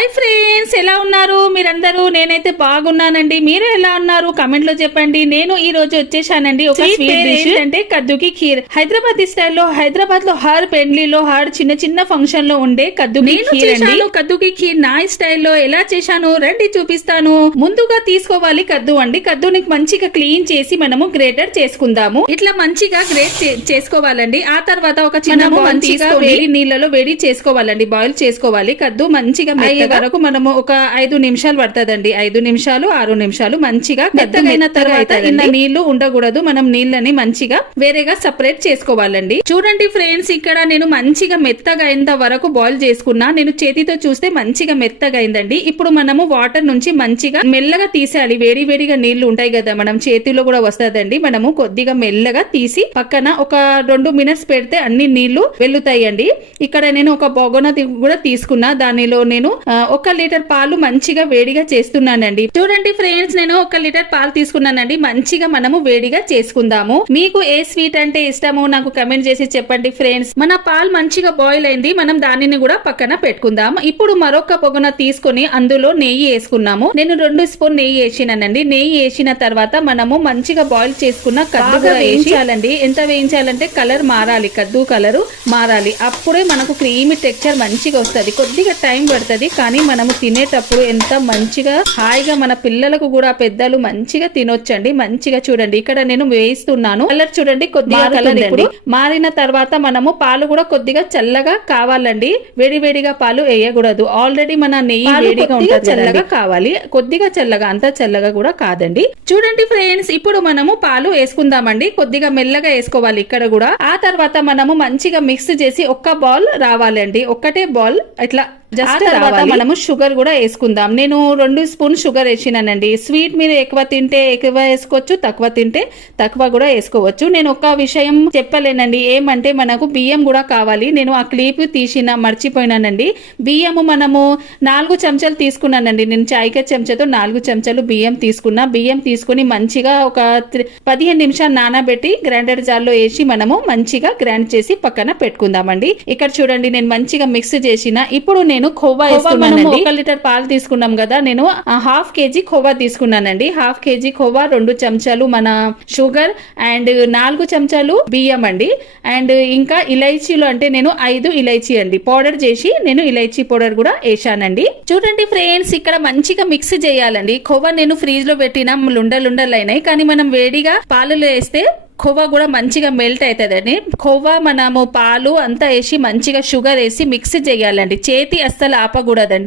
Hi friends, ఎలా ఉన్నారు మీరందరూ? నేనైతే బాగున్నానండి. మీరు ఎలా ఉన్నారు కమెంట్ లో చెప్పండి. నేను ఈ రోజు వచ్చేసానండి ఒక స్వీట్ డిష్ అంటే కద్దుకి ఖీర్. హైదరాబాద్ స్టైల్లో హైదరాబాద్ లో హర్ పెండ్లిలో హర్ చిన్న చిన్న ఫంక్షన్ లో ఉండే కద్దుకి ఖీర్ అండి. కద్దుకి ఖీర్ నా స్టైల్లో ఎలా చేశాను రండి చూపిస్తాను. ముందుగా తీసుకోవాలి కద్దు అండి. కద్దుని మంచిగా క్లీన్ చేసి మనము గ్రేటర్ చేసుకుందాము. ఇట్లా మంచిగా గ్రేట్ చేసుకోవాలండి. ఆ తర్వాత ఒక చిన్న మంచిగా వేడి నీళ్ళలో వేడి చేసుకోవాలండి. బాయిల్ చేసుకోవాలి. కద్దు మంచిగా అయ్యే వరకు మనము ఒక 5 నిమిషాలు పడుతుందండి. 5 నిమిషాలు 6 నిమిషాలు మంచిగా మెత్తగైన తర్వాత ఇలా నీళ్లు ఉండకూడదు. మనం నీళ్ళని మంచిగా వేరేగా సపరేట్ చేసుకోవాలండి. చూడండి ఫ్రెండ్స్, ఇక్కడ నేను మంచిగా మెత్తగా అయిన వరకు బాయిల్ చేసుకున్నా. నేను చేతితో చూస్తే మంచిగా మెత్తగా అయిందండి. ఇప్పుడు మనము వాటర్ నుంచి మంచిగా మెల్లగా తీసేయాలి. వేడి వేడిగా నీళ్లు ఉంటాయి కదా, మనం చేతిలో కూడా వస్తుందండి. మనము కొద్దిగా మెల్లగా తీసి పక్కన ఒక 2 మినిట్స్ పెడితే అన్ని నీళ్లు వెళ్తాయండి. ఇక్కడ నేను ఒక బొగన కూడా తీసుకున్నా. దానిలో నేను 1 లీటర్ పాలు మంచిగా వేడిగా చేస్తున్నానండి. చూడండి ఫ్రెండ్స్, నేను 1 లీటర్ పాలు తీసుకున్నానండి. మంచిగా మనము వేడిగా చేసుకుందాము. మీకు ఏ స్వీట్ అంటే ఇష్టమో నాకు కమెంట్ చేసి చెప్పండి ఫ్రెండ్స్. మన పాలు మంచిగా బాయిల్ అయింది. మనం దానిని కూడా పక్కన పెట్టుకుందాం. ఇప్పుడు మరొక పొగన తీసుకొని అందులో నెయ్యి వేసుకున్నాము. నేను 2 స్పూన్ నెయ్యి వేసినానండి. నెయ్యి వేసిన తర్వాత మనము మంచిగా బాయిల్ చేసుకున్న కద్దు వేయించాలండి. ఎంత వేయించాలంటే కలర్ మారాలి, కద్దు కలర్ మారాలి. అప్పుడే మనకు క్రీమీ టెక్స్చర్ మంచిగా వస్తుంది. కొద్దిగా టైం పడుతుంది, కానీ మనము తినేటప్పుడు ఎంత మంచిగా హాయిగా మన పిల్లలకు కూడా పెద్దలు మంచిగా తినొచ్చండి. మంచిగా చూడండి, ఇక్కడ నేను వేయిస్తున్నాను. కలర్ చూడండి, కొద్దిగా కలర్ ఇప్పుడు మారిన తర్వాత మనము పాలు కూడా కొద్దిగా చల్లగా కావాలండి. వేడి వేడిగా పాలు వేయకూడదు. ఆల్రెడీ మన నెయ్యి వేడిగా ఉంటుంది, చల్లగా కావాలి. కొద్దిగా చల్లగా, అంత చల్లగా కూడా కాదండి. చూడండి ఫ్రెండ్స్, ఇప్పుడు మనము పాలు వేసుకుందామండి. కొద్దిగా మెల్లగా వేసుకోవాలి ఇక్కడ కూడా. ఆ తర్వాత మనము మంచిగా మిక్స్ చేసి ఒక్క బాల్ రావాలండి. ఒక్కటే బాల్ ఇట్లా జస్ట్ తర్వాత మనము షుగర్ కూడా వేసుకుందాం. నేను 2 స్పూన్ షుగర్ వేసినానండి. స్వీట్ మీరు ఎక్కువ తింటే ఎక్కువ వేసుకోవచ్చు, తక్కువ తింటే తక్కువ కూడా వేసుకోవచ్చు. నేను ఒక విషయం చెప్పలేనండి, ఏమంటే మనకు బియ్యం కూడా కావాలి. నేను ఆ క్లిప్ తీసిన మర్చిపోయినానండి. బియ్యము మనము 4 చెంచాలు తీసుకున్నానండి. నేను చాయ్క చెంచాతో 4 చెంచాలు బియ్యం తీసుకున్నా. బియ్యం తీసుకుని మంచిగా ఒక 15 నిమిషాలు నానబెట్టి గ్రైండర్ జార్లో వేసి మనము మంచిగా గ్రైండ్ చేసి పక్కన పెట్టుకుందామండి. ఇక్కడ చూడండి, నేను మంచిగా మిక్స్ చేసిన. ఇప్పుడు నేను ఖోవా వేసుకున్నానండి. 1 లీటర్ పాలు తీసుకున్నాం కదా, నేను 1/2 కేజీ ఖోవా తీసుకున్నానండి. 1/2 కేజీ ఖోవా, 2 చెంచాలు మన షుగర్ అండ్ 4 చెంచాలు బియ్యం అండి. అండ్ ఇంకా ఇలైచీలు అంటే నేను 5 ఇలైచీ అండి పౌడర్ చేసి నేను ఇలైచీ పౌడర్ కూడా వేసానండి. చూడండి ఫ్రెండ్స్, ఇక్కడ మంచిగా మిక్స్ చేయాలండి. ఖోవా నేను ఫ్రిడ్జ్ లో పెట్టిన లుండలు అయినాయి, కానీ మనం వేడిగా పాలలో వేస్తే ఖోవా కూడా మంచిగా మెల్ట్ అవుతుందండి. ఖోవా మనము పాలు అంతా వేసి మంచిగా షుగర్ వేసి మిక్స్ చేయాలండి. చేతి అస్సలు ఆపకూడదండి.